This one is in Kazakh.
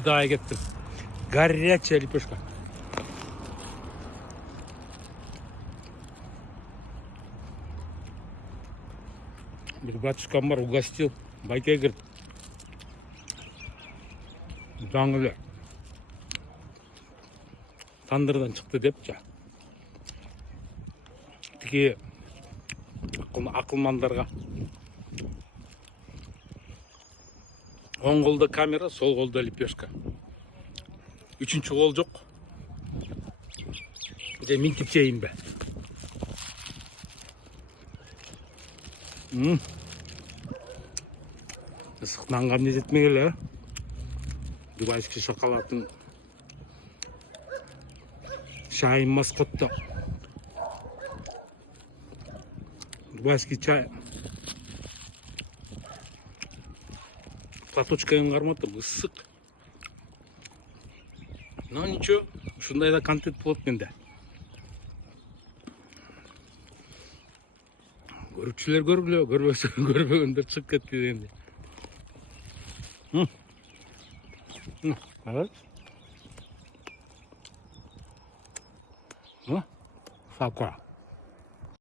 Чыдабай кеттим. Горячая лепешка. Bir батюшкам бар, угостил. Байке кірді. Жаңылы. Тандырдан шықты деп жа. Тіке ақылмандарға. Оң қолда камера, сол қолда лепешка. Üçüncü қол жоқ. Мен тепчейін бе. Ысық нанға не жетмегелі. Дубайский шоколадтың шайын маскотты. Дубайский чай. Платочкаен қарматтым, ысық. Но ничего, шундай да контент болады менде. Көрушілер көргілі, көрбегендер шығып кетті дегенде. Evet. Sakura.